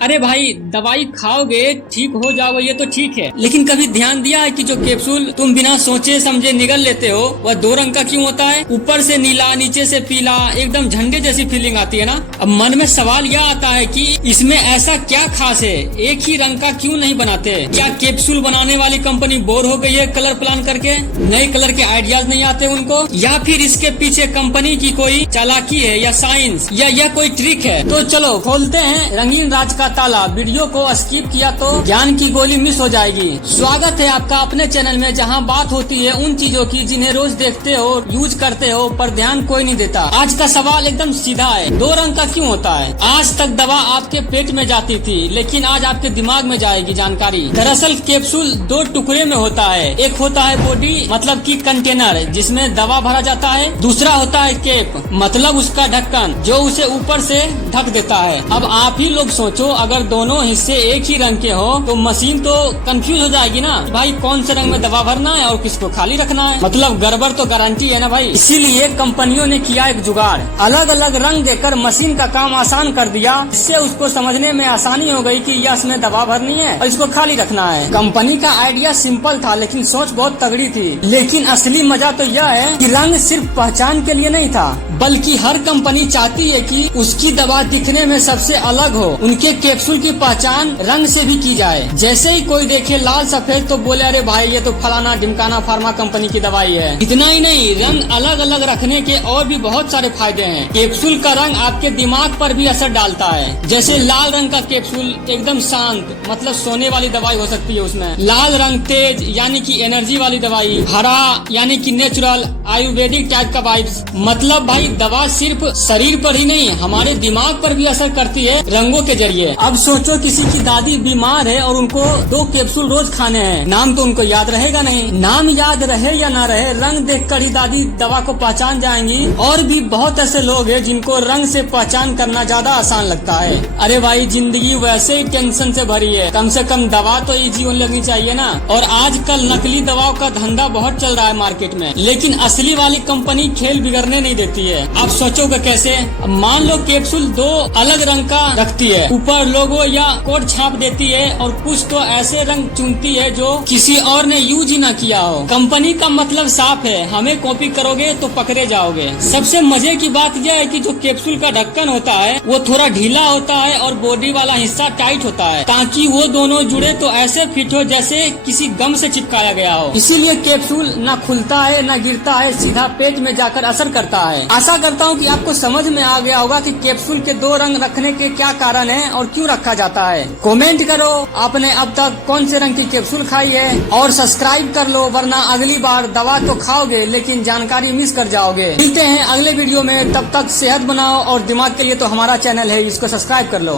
अरे भाई दवाई खाओगे ठीक हो जाओगे ये तो ठीक है, लेकिन कभी ध्यान दिया है कि जो कैप्सूल तुम बिना सोचे समझे निगल लेते हो वह 2 रंग का क्यों होता है? ऊपर से नीला, नीचे से पीला, एकदम झंडे जैसी फीलिंग आती है ना। अब मन में सवाल यह आता है कि इसमें ऐसा क्या खास है, एक ही रंग का क्यों नहीं बनाते? क्या कैप्सूल बनाने वाली कंपनी बोर हो गई है कलर प्लान करके? नए कलर के आइडियाज नहीं आते उनको, या फिर इसके पीछे कंपनी की कोई चालाकी है या साइंस या यह कोई ट्रिक है? तो चलो खोलते हैं रंगीन राज का ताला। वीडियो को स्किप किया तो ज्ञान की गोली मिस हो जाएगी। स्वागत है आपका अपने चैनल में, जहां बात होती है उन चीजों की जिन्हें रोज देखते हो, यूज करते हो, पर ध्यान कोई नहीं देता। आज का सवाल एकदम सीधा है, 2 रंग का क्यों होता है? आज तक दवा आपके पेट में जाती थी, लेकिन आज आपके दिमाग में जाएगी जानकारी। दरअसल कैप्सूल 2 टुकड़े में होता है। एक होता है बॉडी मतलब की कंटेनर जिसमें दवा भरा जाता है, दूसरा होता है कैप मतलब उसका ढक्कन जो उसे ऊपर से ढक देता है। अब आप ही लोग सोचो, अगर दोनों हिस्से एक ही रंग के हो तो मशीन तो कंफ्यूज हो जाएगी ना, भाई कौन से रंग में दवा भरना है और किसको खाली रखना है। मतलब गड़बड़ तो गारंटी है ना भाई। इसीलिए कंपनियों ने किया एक जुगाड़, अलग अलग रंग देकर मशीन का काम आसान कर दिया। इससे उसको समझने में आसानी हो गई कि यह इसमें दवा भरनी है और इसको खाली रखना है। कंपनी का आइडिया सिंपल था, लेकिन सोच बहुत तगड़ी थी। लेकिन असली मजा तो यह है कि रंग सिर्फ पहचान के लिए नहीं था, बल्कि हर कंपनी चाहती है कि उसकी दवा दिखने में सबसे अलग हो। उनके कैप्सूल की पहचान रंग से भी की जाए। जैसे ही कोई देखे लाल सफेद तो बोले अरे भाई ये तो फलाना ढिमकाना फार्मा कंपनी की दवाई है। इतना ही नहीं, रंग अलग अलग रखने के और भी बहुत सारे फायदे हैं। कैप्सूल का रंग आपके दिमाग पर भी असर डालता है। जैसे लाल रंग का कैप्सूल एकदम शांत मतलब सोने वाली दवाई हो सकती है उसमें। लाल रंग तेज यानी कि एनर्जी वाली दवाई। हरा यानी कि नेचुरल आयुर्वेदिक टाइप का वाइब्स। मतलब भाई दवा सिर्फ शरीर पर ही नहीं हमारे दिमाग पर भी असर करती है रंगों के जरिए। अब सोचो किसी की दादी बीमार है और उनको 2 कैप्सूल रोज खाने हैं, नाम तो उनको याद रहेगा नहीं। नाम याद रहे या ना रहे, रंग देखकर ही दादी दवा को पहचान जाएंगी। और भी बहुत ऐसे लोग हैं जिनको रंग से पहचान करना ज्यादा आसान लगता है। अरे भाई जिंदगी वैसे ही टेंशन से भरी है, कम से कम दवा तो इजी होने लगनी चाहिए ना। और आजकल नकली दवाओं का धंधा बहुत चल रहा है मार्केट में, लेकिन असली वाली कंपनी खेल बिगड़ने नहीं देती है। आप सोचोगे कैसे? मान लो कैप्सूल 2 अलग रंग का रखती है, ऊपर लोगो या कोड छाप देती है और कुछ तो ऐसे रंग चुनती है जो किसी और ने यूज ही ना किया हो। कंपनी का मतलब साफ है, हमें कॉपी करोगे तो पकड़े जाओगे। सबसे मजे की बात यह है कि जो कैप्सूल का ढक्कन होता है वो थोड़ा ढीला होता है और बॉडी वाला हिस्सा टाइट होता है, ताकि वो दोनों जुड़े तो ऐसे फिट हो जैसे किसी गम से चिपकाया गया हो। इसीलिए कैप्सूल न खुलता है न गिरता है, सीधा पेट में जाकर असर करता है। आशा करता हूँ कि आपको समझ में आ गया होगा कि कैप्सूल के 2 रंग रखने के क्या कारण है और क्यों रखा जाता है। कमेंट करो आपने अब तक कौन से रंग की कैप्सूल खाई है, और सब्सक्राइब कर लो, वरना अगली बार दवा तो खाओगे लेकिन जानकारी मिस कर जाओगे। मिलते हैं अगले वीडियो में, तब तक सेहत बनाओ और दिमाग के लिए तो हमारा चैनल है, इसको सब्सक्राइब कर लो।